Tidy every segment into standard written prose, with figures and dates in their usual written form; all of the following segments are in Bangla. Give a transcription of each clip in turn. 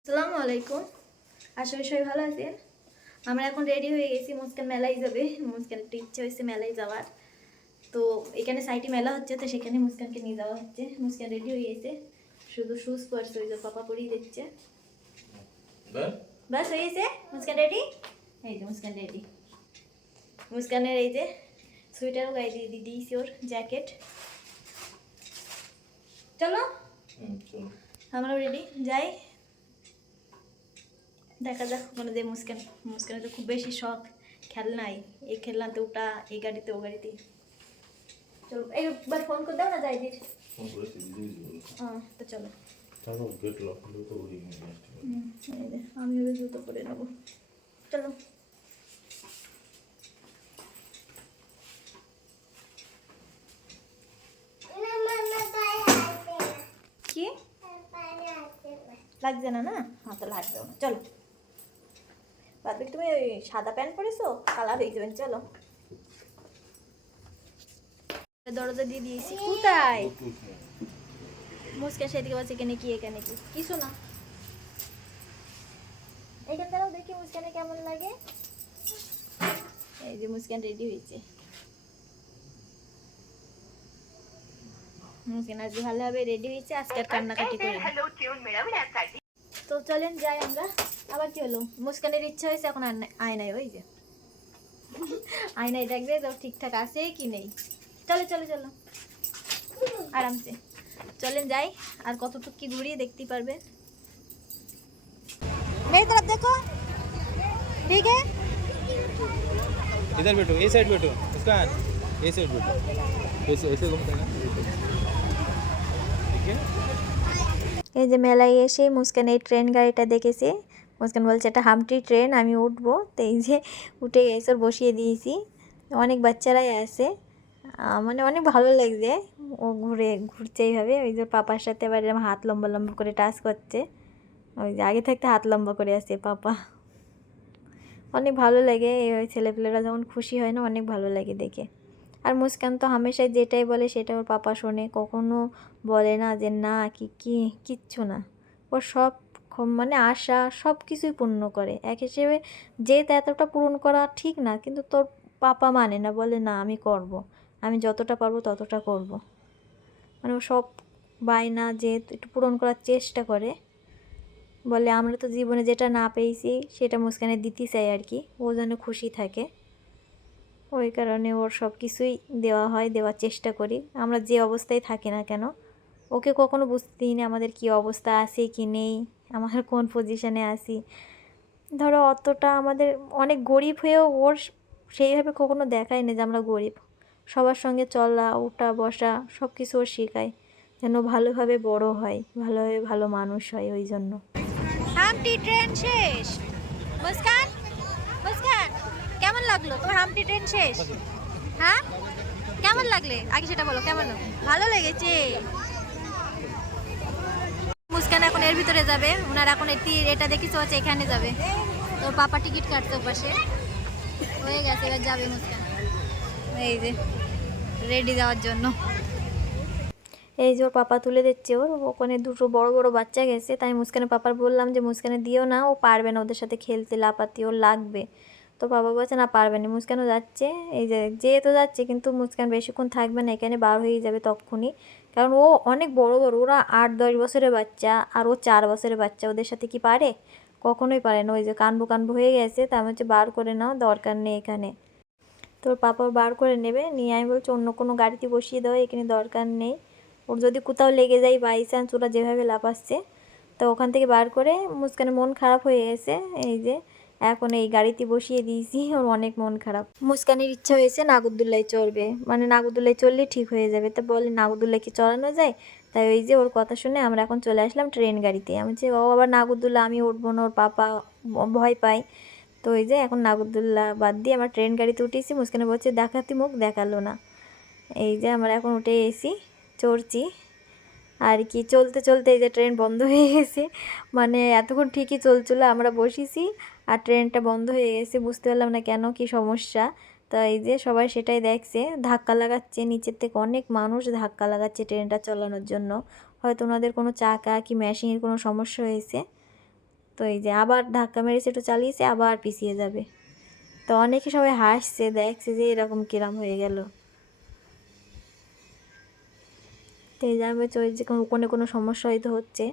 আসসালামু আলাইকুম, আশা করি সবাই ভালো আছেন। আমরা এখন রেডি হয়ে গেছি, মুস্কান মেলায় যাবে। মুস্কানের একটু ইচ্ছে হয়েছে মেলায় যাওয়ার, তো এখানে সাইটে মেলা হচ্ছে, তো সেখানে মুস্কানকে নিয়ে যাওয়া হচ্ছে। মুস্কান রেডি হয়ে গেছে, শুধু শুজ পরছে, ওই যে পাপা পরিয়ে দিচ্ছে। বাস হয়ে গেছে, মুস্কান রেডি। এই যে মুস্কান রেডি। মুস্কানের এই যে সোয়েটারও গায়ে দিয়ে দিয়েছি, ওর জ্যাকেট। চলো আমরাও রেডি, যাই। দেখা যাক ওখানে যে মুস্কানের তো খুব বেশি শখ খেলনাই, এই খেলনাতে ওটা, এই গাড়িতে ও গাড়িতে। চলো একবার ফোন করে দাও না, যাই দির। হ্যাঁ তো চলো, আমি ওই জুতো পরে নেবো। চলো কি লাগছে না? না হ্যাঁ তো লাগবে না, চলো। ভাবি তুমি ওই সাদা প্যান্ট পরেছো, কালার হয়ে যাবেন। চলো, দরজা দিয়ে দিয়েছি। কোথায় মুস্কান সেদিকে বলছে এখানে কি, এখানে কি, কিছু না। এখান দ্বারাও দেখি মুস্কানে কেমন লাগে। এই যে মুস্কান রেডি হয়েছে। মুস্কান আজকে ভালোভাবে রেডি হয়েছে, আজকে আর কান্নাকাটি করে। তো চলেন যাই আমরা। আবার কি হলো, মুস্কানের ইচ্ছা হয়েছে এখন আয়নায়, ওই যে আয়নায় দেখবে তো ঠিকঠাক আছে কি নেই। চলো চলো চলো আরামসে চলেন যাই। আর কতটুকু কি ঘুরিয়ে দেখতে পারবে। मेरी तरफ देखो, ठीक है। इधर बैठो, ये साइड बैठो, मुस्कान ये साइड बैठो, ऐसे ऐसे घूमते हैं, ठीक है। এই যে মেলায় এসে মুস্কান এই ট্রেন গাড়িটা দেখেছে। মুস্কান বলছে এটা হামটি ট্রেন, আমি উঠবো। তো এই যে উঠে গেছে, বসিয়ে দিয়েছি। অনেক বাচ্চারাই আছে, মানে অনেক ভালো লাগছে। ও ঘুরছে এইভাবে, ওই যে পাপার সাথে আবার এরকম হাত লম্বা লম্বা করে টাচ করছে। ওই যে আগে থাকতে হাত লম্বা করে আছে পাপা। অনেক ভালো লাগে এই ছেলেপেলেরা যখন খুশি হয় না, অনেক ভালো লাগে দেখে। আর মুস্কান তো হামেশাই যেটাই বলে সেটা ওর পাপা শোনে, কখনো বলে না যে না কিচ্ছু না। ওর সব মানে আশা সব কিছুই পূর্ণ করে। এক হিসেবে যে এতটা পূরণ করা ঠিক না, কিন্তু তোর পাপা মানে না, বলে না আমি করব, আমি যতটা পারবো ততটা করব। মানে ও সব বায়না যে একটু পূরণ করার চেষ্টা করে। বলে আমরা তো জীবনে যেটা না পেয়েছি সেটা মুস্কানে দিতে চাই আর কি, ও যেন খুশি থাকে। ওই কারণে ওর সব কিছুই দেওয়া হয়, দেওয়ার চেষ্টা করি। আমরা যে অবস্থায় থাকি না কেন, ওকে কখনো বুঝতে দিই না আমাদের কী অবস্থা আছে কি নেই, আমাদের কোন পজিশানে আছি। ধরো অতটা আমাদের অনেক গরিব হয়েও ওর সেইভাবে কখনো দেখায় না যে আমরা গরিব। সবার সঙ্গে চলা ওঠা বসা সব কিছু ওর শেখায়, যেন ভালোভাবে বড় হয়, ভালোভাবে ভালো মানুষ হয়। ওই জন্য হামটি ট্রেন শেষ। মুস্কান, মুস্কান কেমন লাগলো তোমার হামটি ট্রেন শেষ? হ্যাঁ কেমন লাগলে আগে সেটা বলো, কেমন ভালো লেগেছে? মুস্কান এখন এর ভিতরে যাবে, ওনার এখন এটা দেখি চলছে, এখানে যাবে। তোর পাপা টিকিট কাটতে পাশে হয়ে গেছে, এবার যাবে মুস্কান। এই যে রেডি যাওয়ার জন্য। এই যে ওর পাপা তুলে দিচ্ছে, ওর ওখানে দুটো বড় বড় বাচ্চা গেছে। তাই মুস্কানের পাপার বললাম যে মুস্কানে দিও না, ও পারবে না ওদের সাথে খেলতে, লাপাতি ওর লাগবে। তো বাবা বলছে না পারবে না। মুস্কানও যাচ্ছে, এই যে যেহেতু যাচ্ছে, কিন্তু মুস্কান বেশিক্ষণ থাকবে না, এখানে বার হয়ে যাবে তখনই। কারণ ও অনেক বড় বড়, ওরা 8-10 বছরের বাচ্চা, আর ও 4 বছরের বাচ্চা, ওদের সাথে কি পারে? কখনোই পারে না। ওই যে কানবো কানবো হয়ে গেছে, তা আমি হচ্ছে বার করে নাও, দরকার নেই এখানে। তোর পাপা বার করে নেবে, নিয়ে আমি বলছি অন্য কোনো গাড়িতে বসিয়ে দেওয়া, এখানে দরকার নেই। ওর যদি কোথাও লেগে যায় বাই চান্স, ওরা যেভাবে লাফাচ্ছে, তো ওখান থেকে বার করে। মুস্কানের মন খারাপ হয়ে গেছে, এই যে এখন এই গাড়িতে বসিয়ে দিয়েছি। ওর অনেক মন খারাপ। মুস্কানের ইচ্ছা হয়েছে নাগরদোল্লায় চড়বে, মানে নাগরদোল্লায় চললে ঠিক হয়ে যাবে। তো বলে নাগরদোল্লায় কি চড়ানো যায়? তাই ওই যে ওর কথা শুনে আমরা এখন চলে আসলাম ট্রেন গাড়িতে। আমি যে ও আবার নাগরদোল্লা আমি উঠবো না, ওর পাপা ভয় পায়। তো ওই যে এখন নাগরদোল্লা বাদ দিয়ে আমরা ট্রেন গাড়িতে উঠেছি। মুস্কানে বলছে দেখাতে, মুখ দেখালো না। এই যে আমরা এখন উঠে এসি, চড়ছি আর কি। চলতে চলতে এই যে ট্রেন বন্ধ হয়ে গেছে, মানে এতক্ষণ ঠিকই চলছিল, আমরা বসেছি আর ট্রেনটা বন্ধ হয়ে গেছে। বুঝতে পারলাম না কেন, কি সমস্যা। তো এই যে সবাই সেটাই দেখছে, ধাক্কা লাগাচ্ছে, নিচের থেকে অনেক মানুষ ধাক্কা লাগাচ্ছে ট্রেনটা চালানোর জন্য। হয়তো ওনাদের কোনো চাকা কি মেশিনের কোনো সমস্যা হয়েছে। তো এই যে আবার ধাক্কা মেরেছে, একটু চালিয়েছে, আবার পিছিয়ে যাবে। তো অনেকে সবাই হাসছে, দেখছে যে এরকম কিরাম হয়ে গেল। তো এই যে আমি বলছি ওই যে কোনো সমস্যা হয়তো হচ্ছে।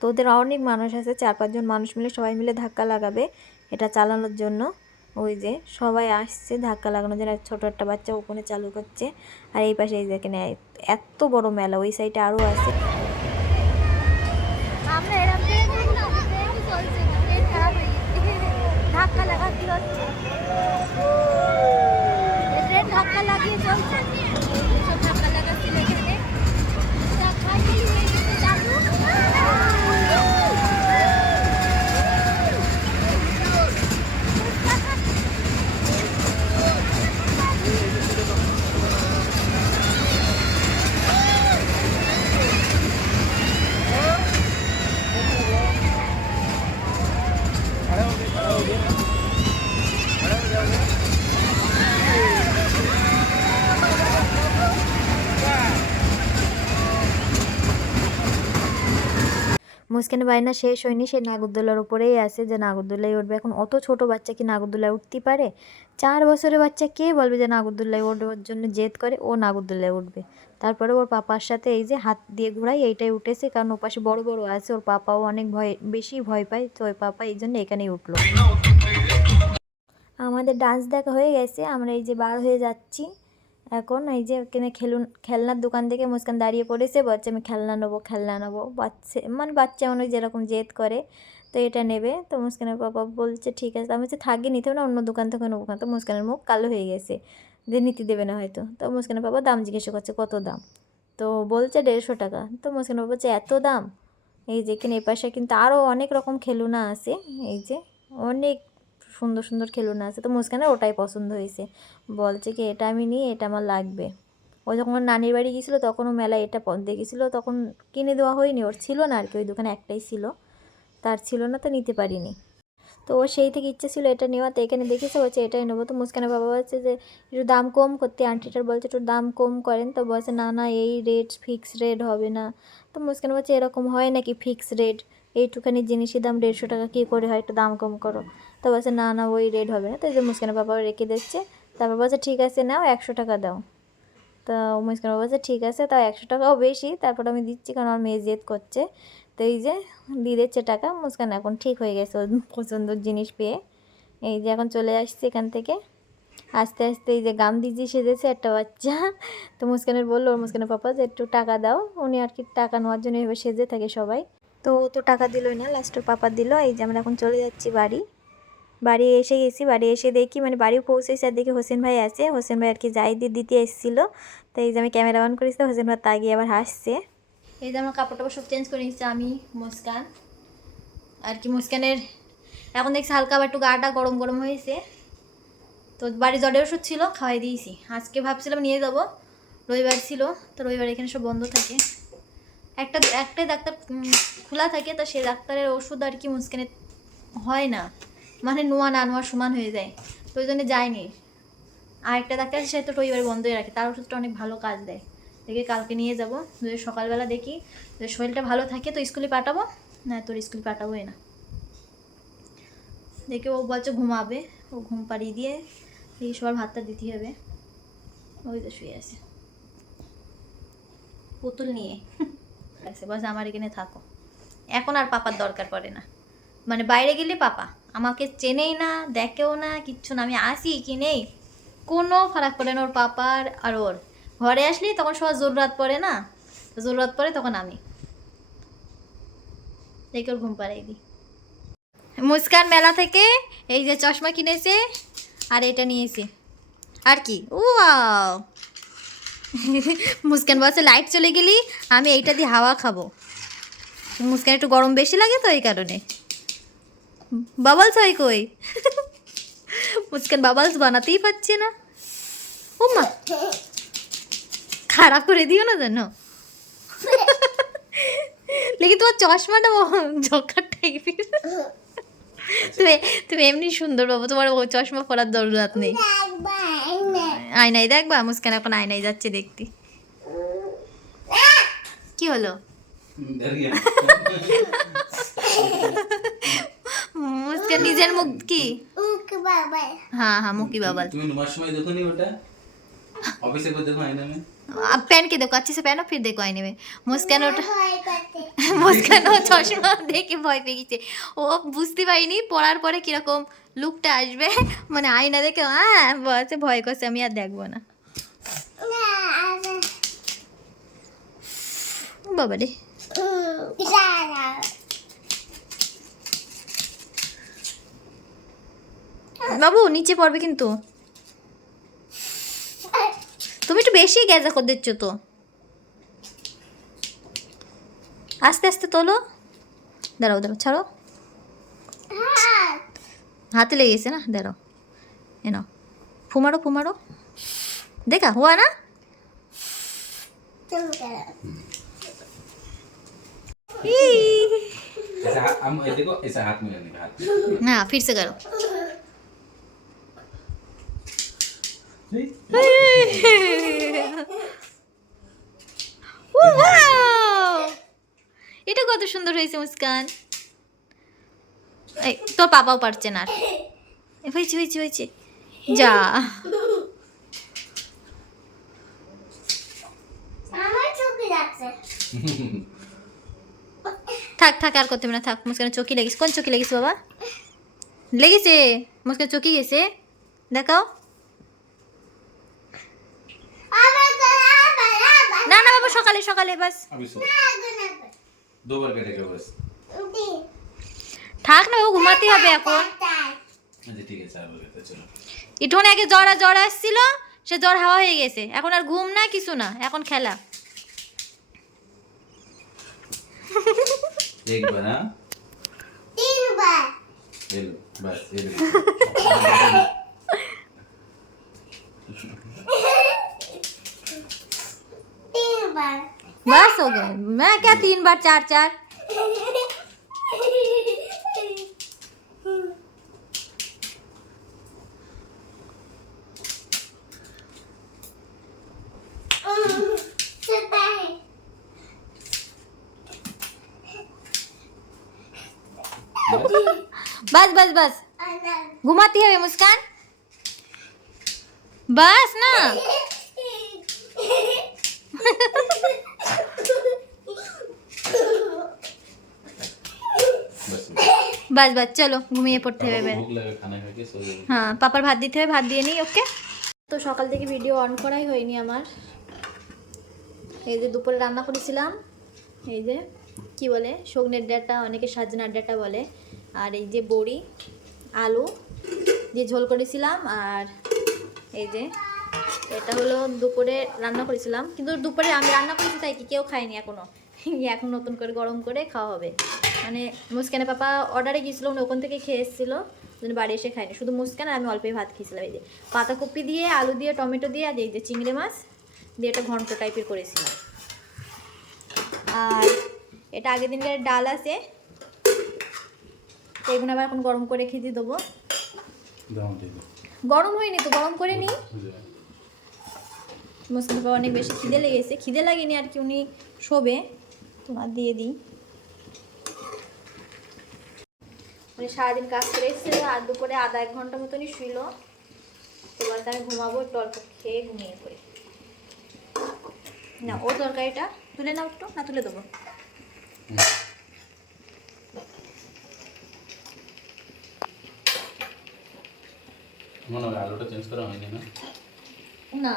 তো ওদের অনেক মানুষ আছে, 4-5 জন মানুষ মিলে সবাই মিলে ধাক্কা লাগাবে এটা চালানোর জন্য। ওই যে সবাই আসছে ধাক্কা লাগানোর জন্য, ছোটো একটা বাচ্চা ওখানে চালু করছে। আর এই পাশে এই দেখেন এত বড় মেলা, ওই সাইডে আরও আছে। আমরা এরকম ট্রেন চলছে, ট্রেন খারাপ হয়ে গেছে, ধাক্কা লাগাচ্ছি হচ্ছে, ট্রেন ধাক্কা লাগিয়ে চলছে, সব ধাক্কা লাগাচ্ছিল এখানে, ফাইনালি হয়ে গেছে চালু। মুস্কানের বায়না শেষ হয়নি, সে নাগরদোলার উপরেই আছে যে নাগরদোলায় উঠবে। এখন অত ছোট বাচ্চা কি নাগরদোলায় উঠতে পারে? 4 বছরের বাচ্চা কে বলবে যে নাগরদোলায় উঠবে? ওর জন্য জেদ করে ও নাগরদোলায় উঠবে। তারপরে ওর পাপার সাথে এই যে হাত দিয়ে ঘোরাই এইটাই উঠেছে, কারণ ওর পাশে বড় বড় আছে, ওর পাপাও অনেক বেশি ভয় পায়। তো ওর পাপা এই জন্য এখানেই উঠলো। আমাদের ডান্স দেখা হয়ে গেছে, আমরা এই যে বার হয়ে যাচ্ছি। এখন এই যে এখানে খেলনার দোকান থেকে মুস্কান দাঁড়িয়ে পড়েছে, বলছে আমি খেলনা নেবো। বাচ্চা মানুষ যেরকম জেদ করে, তো এটা নেবে। তো মুস্কানের বাবা বলছে ঠিক আছে। আমি বলছি থাকবে, নিতে হবে না, অন্য দোকান থেকে নেবো। তো মুস্কানের মুখ কালো হয়ে গেছে যে নিতে দেবে না হয়তো। তো মুস্কানের বাবা দাম জিজ্ঞাসা করছে কত দাম, তো বলছে 150 টাকা। তো মুস্কানের বাবা বলছে এত দাম? এই যে এখানে এপাশে কিন্তু আরও অনেক রকম খেলনা আছে, এই যে অনেক সুন্দর সুন্দর খেলনা আছে। তো মুস্কানের ওটাই পছন্দ হয়েছে, বলছে কি এটা আমি নিই, এটা আমার লাগবে। ও যখন ওর নানির বাড়ি গিয়েছিলো তখন ও মেলায় এটা দেখেছিলো, তখন কিনে দেওয়া হয়নি, ওর ছিল না আর কি, ওই দোকানে একটাই ছিল, তার ছিল না, তো নিতে পারিনি। তো ও সেই থেকে ইচ্ছে ছিল এটা নেওয়া, তো এখানে দেখেছে, বলছে এটাই নেবো। তো মুস্কানের বাবা বলছে যে একটু দাম কম করতে, আন্টিটার বলছে একটু দাম কম করেন। তো বলছে না না, এই রেট ফিক্স রেট হবে না। তো মুস্কান বলছে এরকম হয় নাকি ফিক্স রেট? এইটুখানি জিনিসের দাম 150 টাকা কী করে হয়, একটু দাম কম করো। তো বলছে না না, ওই রেট হবে না। তো এই যে মুস্কানের বাবা রেখে দিচ্ছে। তারপর বলছে ঠিক আছে নাও, 100 টাকা দাও। তো মুস্কান বাবা বলছে ঠিক আছে, তাও 100 টাকাও বেশি, তারপর আমি দিচ্ছি, কারণ আমার মেয়ে জেদ করছে। তো এই যে দিয়ে দিচ্ছে টাকা। মুস্কান এখন ঠিক হয়ে গেছে ওর পছন্দের জিনিস পেয়ে। এই যে এখন চলে আসছে এখান থেকে আস্তে আস্তে। এই যে গামদিজি সেজেছে একটা বাচ্চা। তো মুস্কানের বললো ওর মুস্কানের পাপা যে একটু টাকা দাও, উনি আর কি টাকা নেওয়ার জন্য এভাবে সেজে থাকে সবাই। তো ও তো টাকা দিলই না, লাস্টের পাপা দিল। এই যে আমরা এখন চলে যাচ্ছি বাড়ি এসে গেছি। বাড়ি এসে দেখি, মানে বাড়িও পৌঁছেছি, আর দেখি হোসেন ভাই আছে। হোসেন ভাই আর কি যাই দিতে এসেছিলো। তো এই যে আমি ক্যামেরা অন করেছি, তো হোসেন ভাই তাগিয়ে আবার হাসছে। এই যে আমার কাপড় টাপড় সব চেঞ্জ করে নিচ্ছি আমি, মুস্কান আর কি। মুস্কানের এখন দেখছি হালকা আবার একটু গাটা গরম গরম হয়েছে। তো বাড়ি জ্বরের ওষুধ ছিল, খাওয়াই দিয়েছি। আজকে ভাবছিলাম নিয়ে যাব, রবিবার ছিল। তো রবিবার এখানে সব বন্ধ থাকে, একটাই ডাক্তার খোলা থাকে। তো সেই ডাক্তারের ওষুধ আর কি মুস্কানের হয় না, মানে নোয়া না নোয়া সমান হয়ে যায়। তো ওই জন্য যায়নি। আর একটা ডাক্তার আছে, সে তো রবিবার বন্ধই রাখে, তার ওষুধটা অনেক ভালো কাজ দেয়। দেখি কালকে নিয়ে যাবো, যদি সকালবেলা দেখি যদি শরীরটা ভালো থাকে তো স্কুলে পাঠাবো, না তোর স্কুলে পাঠাবোই না। দেখে ও বলছে ঘুমাবে, ও ঘুম পাড়িয়ে দিয়ে এই সবার ভাতটা দিতে হবে। ওই তো শুয়ে আছে পুতুল নিয়ে বলছে আমার এখানে থাকো, এখন আর পাপার দরকার পড়ে না। মানে বাইরে গেলে পাপা আমাকে চেনেই না, দেখেও না, কিচ্ছু না। আমি আসি কি নেই কোনো ফারাক পড়ে না ওর পাপার আর ওর। ঘরে আসলেই তখন সবার জরুরাত পড়ে না, জরুরাত পড়ে তখন আমি দেখে ওর ঘুম পাড়াই দিই। মুস্কান মেলা থেকে এই যে চশমা কিনেছে আর এটা নিয়েছে আর কি। ও মুস্কান বলছে লাইট চলে গেলি আমি এইটা দিয়ে হাওয়া খাবো। মুস্কান একটু গরম বেশি লাগে তো এই কারণে। বাবলস হয় কই? মুস্কান বাবলস বানাতেই পারছে না। ও মা, খারাপ করে দিও না জানো। লেকিন তোমার চশমাটা জকার টাইপের। তুমি তুমি এমনি সুন্দর বাবু, তোমার ও চশমা পরার দরকার নেই। আয়নাই দেখবা? মুস্কান এখন আয়নাই যাচ্ছে দেখতে। কি হলো? डर गया মুস্কান নিজের মুখ কি? হ্যাঁ হ্যাঁ, মুখি বাবা। तुम्हें नमाज समय देखो नहीं बेटा ऑफिस से को देखो आईने में अब पहन के देखो, अच्छे से पहनो फिर देखो आईने में। মুস্কান ওটা মুস্কান ও চশমা দেখে ভয় পেয়ে গেছে। ও বুঝতে পারিনি পড়ার পরে কিরকম লুকটা আসবে, মানে আয়না দেখে বলছে ভয় করছে, আমি আর দেখবো না। বাবা রে, বাবু নিচে পড়বে কিন্তু। তুমি একটু বেশি গেজা করে দিচ্ছ তো, আস্তে আস্তে তোলো। দাঁড়াও দাঁড়াও, ছাড়ো, হাতে লেগে গেছে না, দাঁড়াও। এনো ফুমারো ফুমারো, দেখা হুয়া না? ऐसा हाथ हम देखो ऐसा हाथ में करने का हाथ ना फिर से करो। এটা কত সুন্দর হয়েছে মুস্কান। এই তোর পাপাও পারছে না। হয়েছে হয়েছে হয়েছে, যা। থাক থাক, আর করতে হবে না, থাক। মুস্কানের চোখে লেগেছে। কোন চোখে লেগেছে বাবা? লেগেছে মুস্কান চোখে গেছে, দেখাও। না না বাবা, সকালে সকালে বাস। अभी सो 2 बार कटेगा बस থাক না, ও ঘুমাতে হবে এখন। अच्छा ठीक है 4 बार करते चलो ইঠোন আগে জ্বর আসছিল, সে জ্বর হাওয়া হয়ে গেছে, এখন আর ঘুম না কিছু না, এখন খেলা। एक बार हां 3 बार ये लो बस ये लो बस हो गया। मैं क्या 3 बार 4 4? बस बस बस, घुमाती है मुस्कान, बस ना। बस बस चलो ঘুমিয়ে পড়তে হবে এবার। भूख लगा खाना खा के सो जाओ হ্যাঁ, পাপার ভাত দিতে হবে, ভাত দিয়ে নিই। ওকে, তো সকাল থেকে ভিডিও অন করাই হয়নি আমার। এই যে দুপুরে রান্না করেছিলাম, এই যে কি বলে সজনের ডাঁটা, অনেকে সাজনার ডাঁটা বলে, আর এই যে বড়ি আলু দিয়ে ঝোল করেছিলাম। আর এই যে এটা হলো দুপুরে রান্না করেছিলাম, কিন্তু দুপুরে আমি রান্না করেছি তাই কি কেউ খায়নি এখনও। এখন নতুন করে গরম করে খাওয়া হবে। মানে মুস্কানের পাপা অর্ডারে গিয়েছিলো, উনি ওখান থেকে খেয়ে এসেছিলো, বাড়ি এসে খায়নি, শুধু মুস্কান আর আমি অল্পই ভাত খেয়েছিলাম। এই যে পাতাকপি দিয়ে আলু দিয়ে টমেটো দিয়ে, আর এই যে চিংড়ি মাছ দিয়ে একটা ঘন্ট টাইপের করেছিলাম। আর এটা আগের দিনকার ডাল আছে, তো এগুলো আবার এখন গরম করে খেতে দেবো। দাও দে গরম হয়নি তো, গরম করে নিই। মুস্কান পাপা অনেক বেশি খিদে লেগেছে, খিদে লাগেনি আর কি, উনি শোবে, তোমার দিয়ে দিই। মানে সারাদিন কাজ করে এসেছিল, আর দুপুরে আধা 1 ঘন্টা মতনই শুইলো। তো বলতে আমি ঘুমাবো, একটু অল্প খেয়ে ঘুমিয়ে পড়ি। না ওর তরকারিটা তুলে নাও একটু, না তুলে দেবো। মনে হয় আলুটা চেঞ্জ করা হয়নি না? না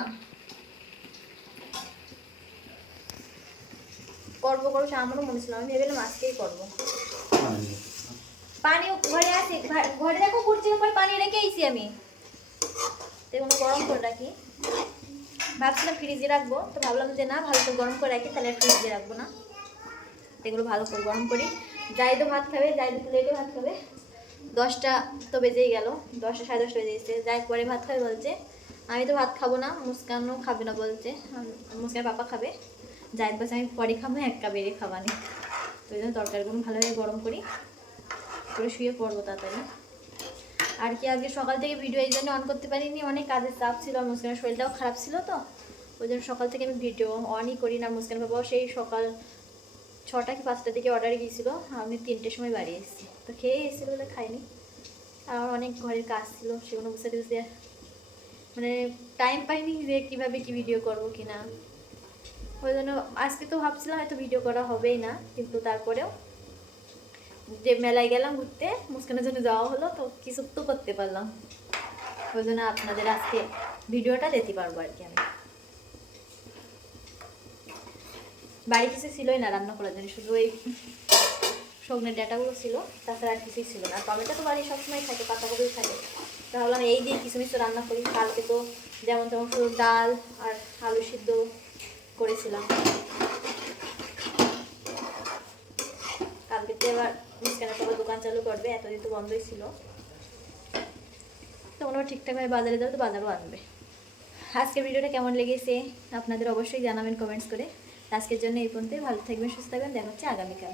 করবো সে আমারও মনে ছিল, আমি ভেবেলাম আজকেই করবো। পানি ঘরে আছে, ঘরে দেখো কুর্চির উপর পানি রেখে আইছি আমি, তো এগুলো গরম করে রাখি। ভাবছিলাম ফ্রিজে রাখবো, তো ভাবলাম যে না, ভালো করে গরম করে রাখি, তাহলে আর ফ্রিজে রাখবো না। এগুলো ভালো করে গরম করি। জাহিদও ভাত খাবে, জাহিদ প্লেটে ভাত খাবে। 10টা তো বেজেই গেল, 10টা 10:30 বেজে গেছে। জাহিদ পরে ভাত খাবে বলছে, আমি তো ভাত খাবো না, মুস্কানও খাবে না বলছে, মুস্কানের পাপা খাবে। জাহিদ বলছে আমি পরে খাবো, 1 কাপ বেড়ে খাবানি। তো এই জন্য তরকারিগুলো ভালোভাবে গরম করি, করে শুয়ে পড়বো তাড়াতাড়ি। আর কি আজকে সকাল থেকে ভিডিও এই জন্য অন করতে পারিনি, অনেক কাজের চাপ ছিল, আর মুস্কানের শরীরটাও খারাপ ছিল, তো ওই জন্য সকাল থেকে আমি ভিডিও অনই করি না। মুস্কান বাবাও সেই সকাল 6টা কি 5টার দিকে অর্ডারে গিয়েছিলো, আমি 3টের সময় বাড়ি এসেছি, তো খেয়ে এসেছিলো বলে খাইনি। আর অনেক ঘরের কাজ ছিল, সেগুলো বুঝতে বুঝতে মানে টাইম পাইনি যে কীভাবে কি ভিডিও করবো কি না। ওই জন্য আজকে তো ভাবছিলাম হয়তো ভিডিও করা হবেই না, কিন্তু তারপরেও যে মেলায় গেলাম ঘুরতে, মুস্কানের জন্য যাওয়া হলো, তো কিছু তো করতে পারলাম, ওই জন্য আপনাদের আজকে ভিডিওটা দিতে পারবো আর কি। আমি বাড়ি কিছু ছিলই না রান্না করার জন্য, শুধু ওই সজনের ডাঁটাগুলো ছিল, তাছাড়া আর কিছুই ছিল না। টমেটো তো বাড়ি সবসময় থাকে, পাতাকপি থাকে, তা ভাবলাম এই দিয়ে কিছু কিছু রান্না করি। কালকে তো যেমন তেমন শুধু ডাল আর আলু সিদ্ধ করেছিলাম। কালকে তো এবার মুস্কানের সবাই দোকান চালু করবে, এতদিন তো বন্ধই ছিল, তো ওনারা ঠিকঠাকভাবে বাজারে যাবে, তো বাজারও আনবে। আজকের ভিডিওটা কেমন লেগেছে আপনাদের অবশ্যই জানাবেন কমেন্টস করে। আজকের জন্য এই পর্যন্তই, ভালো থাকবেন, সুস্থ থাকবেন, দেখা হচ্ছে আগামীকাল।